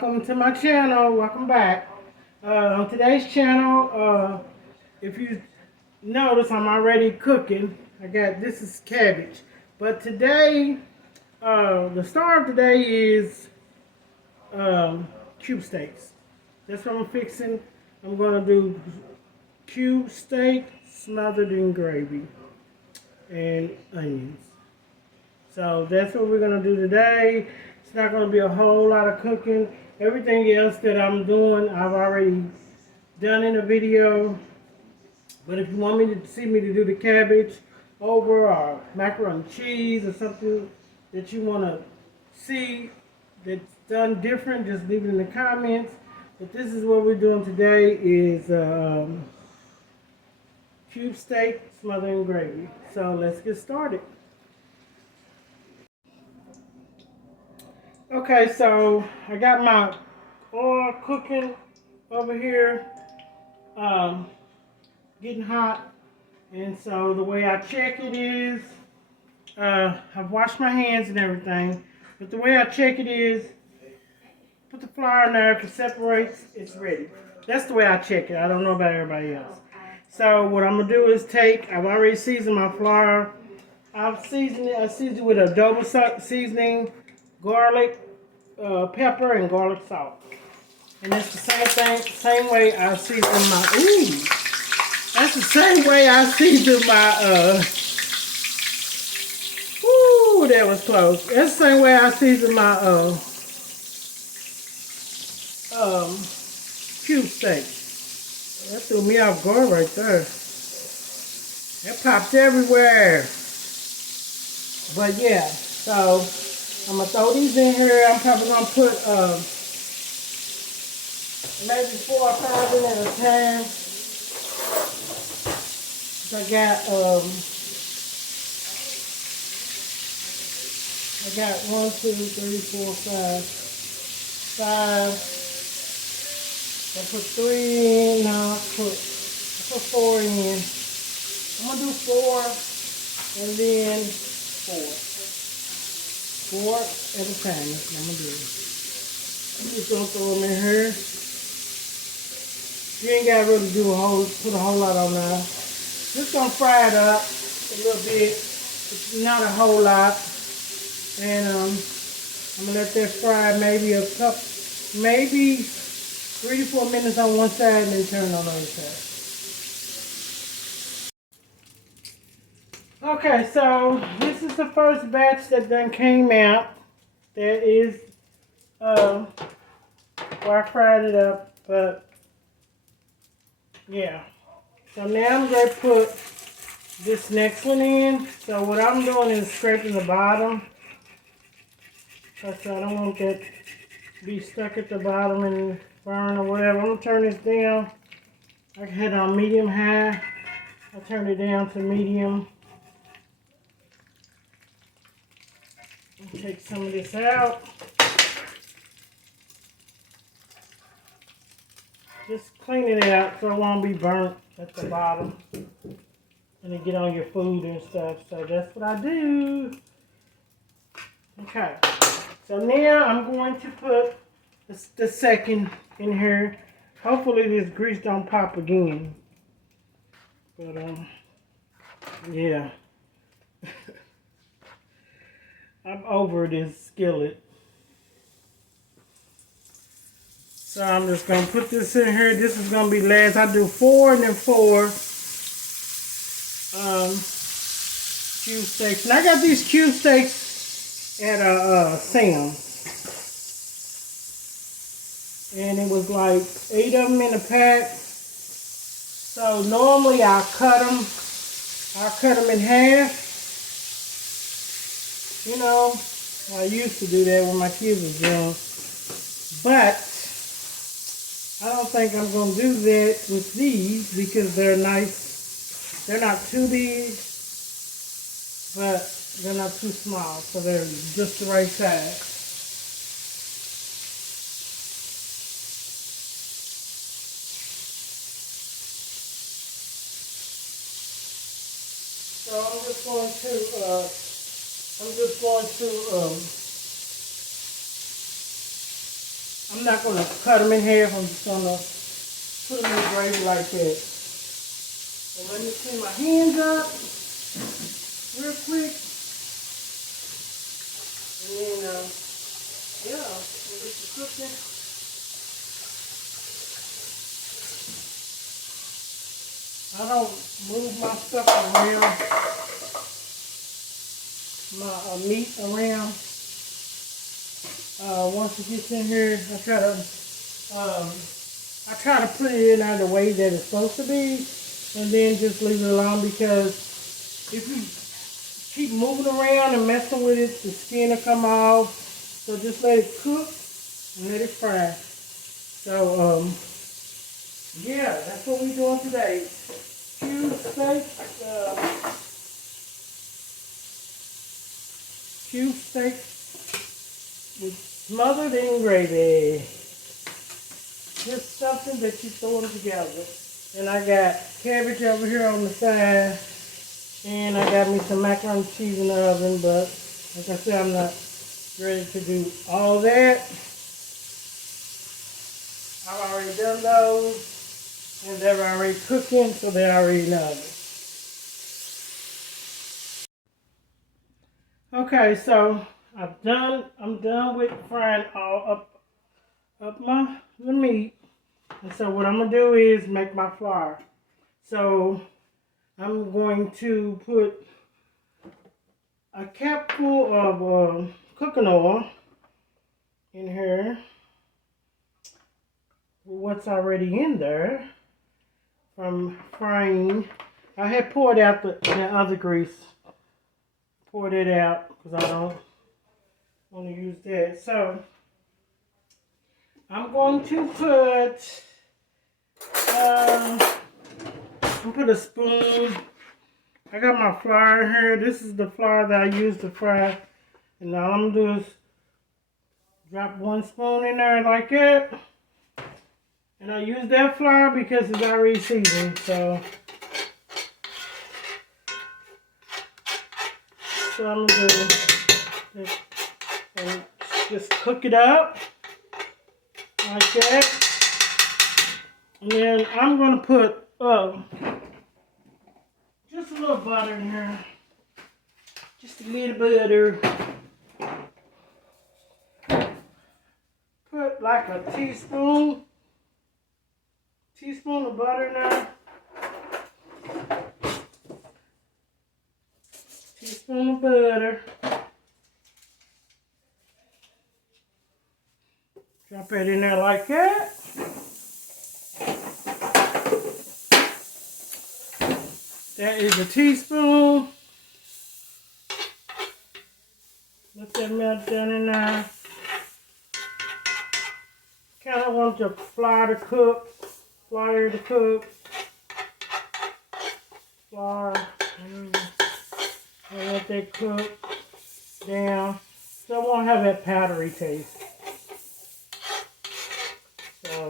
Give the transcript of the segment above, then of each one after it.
welcome to my channel. Welcome back. On today's channel, if you notice, I'm already cooking. This is cabbage. But today, the star of today is cube steaks. That's what I'm fixing. I'm going to do cube steak smothered in gravy and onions. So that's what we're going to do today. It's not going to be a whole lot of cooking. Everything else that I'm doing, I've already done in a video. But if you want me to see me to do the cabbage over or macaroni and cheese or something that you want to see that's done different, just leave it in the comments. But this is what we're doing today is cube steak smothered in gravy. So let's get started. Okay, so I got my oil cooking over here, getting hot. And so the way I check it is, I've washed my hands and everything, but the way I check it is, put the flour in there, if it separates, it's ready. That's the way I check it. I don't know about everybody else. So what I'm gonna do is I've already seasoned my flour. I seasoned it with adoba seasoning, garlic, pepper, and garlic salt. And that's the same way I season my, that's the same way I season my, that was close. That's the same way I season my, cube steak. That threw me off guard right there. That popped everywhere. But yeah, so I'm gonna throw these in here. I'm probably gonna put maybe 4 or 5 in at a time. I got 1, 2, 3, 4, 5. 5. I put 3 in. No, I put 4 in. I'm gonna do 4 and then 4. 4 at a time. That's what I'm gonna do. I'm just gonna throw them in here. You ain't gotta really put a whole lot on there. Just gonna fry it up a little bit. It's not a whole lot. And I'm gonna let that fry maybe 3 to 4 minutes on one side and then turn on the other side. Okay, so this is the first batch that done came out. That is where I fried it up, but yeah. So now I'm going to put this next one in. So what I'm doing is scraping the bottom, because I don't want that to be stuck at the bottom and burn or whatever. I'm going to turn this down. I had it on medium high. I turned it down to medium. Take some of this out. Just clean it out so it won't be burnt at the bottom and it get on your food and stuff. So that's what I do. Okay. So now I'm going to put the second in here. Hopefully this grease don't pop again. But yeah. I'm over this skillet. So I'm just going to put this in here. This is going to be last. I do 4 and then 4 cube steaks. And I got these cube steaks at Sam's. And it was like 8 of them in a pack. So normally I'll cut them in half. You know, I used to do that when my kids was young. But I don't think I'm going to do that with these because they're nice. They're not too big, but they're not too small. So they're just the right size. So I'm just going to I'm not going to cut them in half. I'm just going to put them in the gravy like that. So let me clean my hands up real quick. And then, yeah, we'll get the cooking. I don't move my stuff around, my meat around. Once it gets in here, I try to put it in the way that it's supposed to be, and then just leave it alone, because if you keep moving around and messing with it, the skin will come off. So just let it cook and let it fry. So yeah, that's what we're doing today. Cube steak with smothered in gravy. Just something that you throw them together. And I got cabbage over here on the side. And I got me some macaroni and cheese in the oven. But like I said, I'm not ready to do all that. I've already done those. And they're already cooking, so they already know it. Okay, so I'm done with frying all up the meat. And so what I'm going to do is make my flour. So I'm going to put a cup full of cooking oil in here with what's already in there from frying. I had poured out the other grease. Poured it out because I don't want to use that. So I'm going to put a spoon. I got my flour here. This is the flour that I use to fry. And all I'm going to do is drop one spoon in there like that. And I use that flour because it's already seasoned. So I'm going to do is just cook it up like that. And then I'm going to put just a little butter in here. Just a little butter. Put like a teaspoon of butter in there. Teaspoon of butter. Drop it in there like that. That is a teaspoon. Let that melt down in there. Kind of want your flour to cook. Flour. And let that cook down. So I won't have that powdery taste. So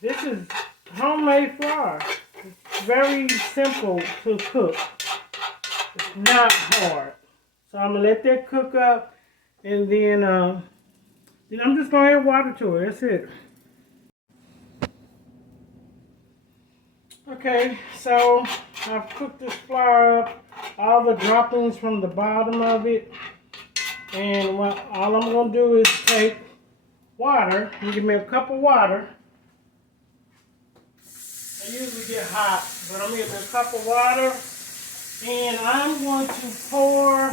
this is homemade flour. It's very simple to cook. It's not hard. So I'm gonna let that cook up, and then I'm just gonna add water to it. That's it. Okay, so I've cooked this flour up, all the droppings from the bottom of it, and all I'm gonna do is take water. You give me a cup of water. I usually get hot, but I'm gonna get a cup of water, and I'm going to pour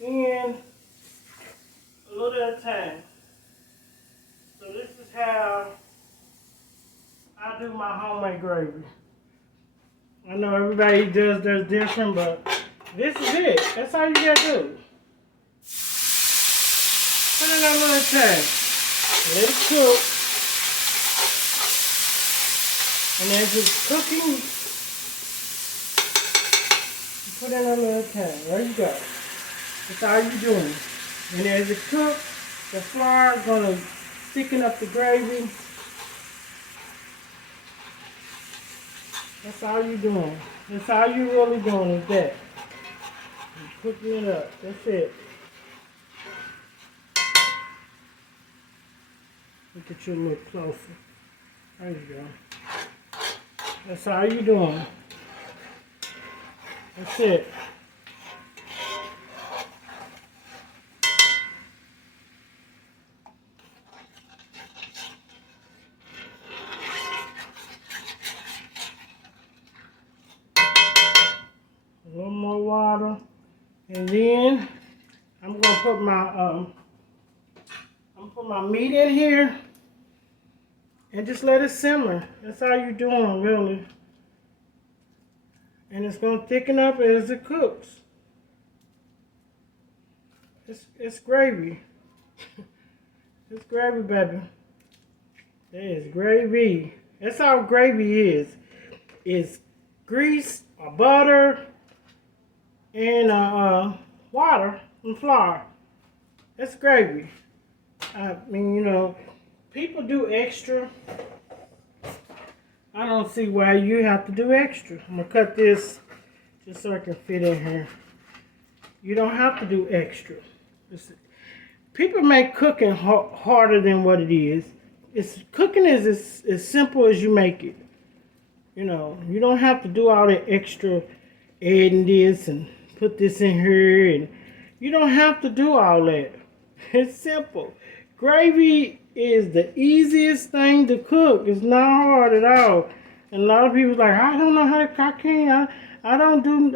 in a little at a time. So this is how I do my homemade gravy. I know everybody does different, but this is it. That's all you gotta do. Put it on a little time. Let it cook. And as it's cooking, you put it on a little time. There you go. That's all you're doing. And as it cooks, the flour is gonna thicken up the gravy. That's all you're doing. That's all you're really doing is that. You're cooking it up. That's it. Look at you a little closer. There you go. That's all you doing. That's it. A little more water, and then I'm gonna put my meat in here and just let it simmer. That's all you're doing, really. And it's gonna thicken up as it cooks. It's gravy. It's gravy, baby. It is gravy. That's all gravy is. It's grease or butter and water and flour. That's gravy. I mean, you know, people do extra. I don't see why you have to do extra. I'm gonna cut this just so I can fit in here. You don't have to do extra. People make cooking harder than what it is. Cooking is as simple as you make it. You know, you don't have to do all that extra adding this and put this in here, and you don't have to do all that. It's simple. Gravy is the easiest thing to cook. It's not hard at all. And a lot of people are like, I don't know how to, I can't, I don't do.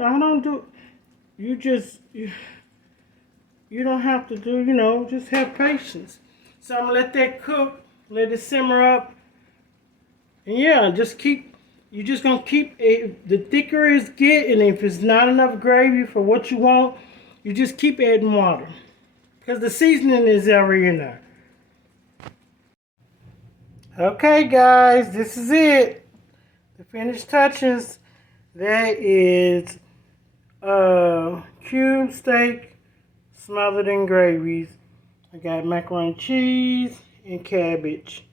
You don't have to do, you know, just have patience. So I'm gonna let that cook, let it simmer up. And yeah, you're just gonna keep it, the thicker it gets, and if it's not enough gravy for what you want, you just keep adding water. Because the seasoning is already in there. Okay, guys, this is it. The finished touches. That is cube steak smothered in gravies. I got macaroni and cheese and cabbage.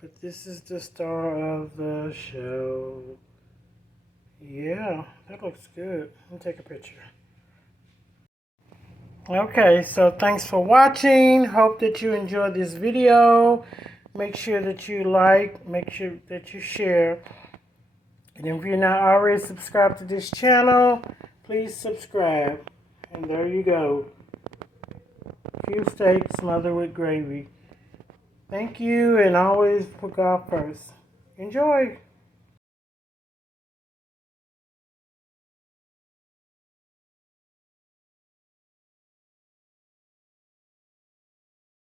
But this is the star of the show. Yeah, that looks good. Let me take a picture. Okay, so thanks for watching. Hope that you enjoyed this video. Make sure that you like, make sure that you share. And if you're not already subscribed to this channel, please subscribe. And there you go. Cube steak smothered with gravy. Thank you, and always put God first. Enjoy.